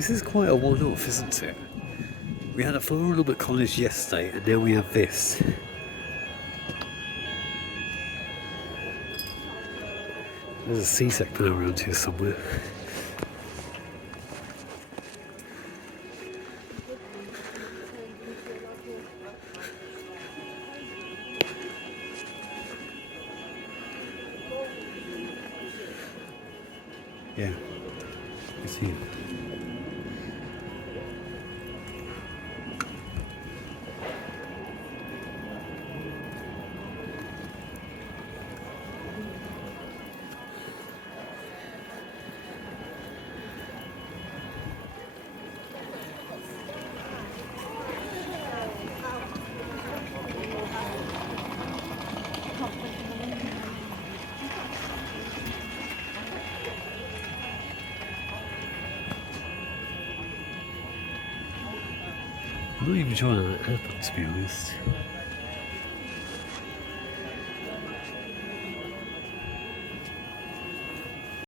This is quite a one-off, isn't it? We had a Florida College yesterday, and now we have this. There's a C-section around here somewhere. Yeah, it's here. I'm not even sure how that happened, to be honest.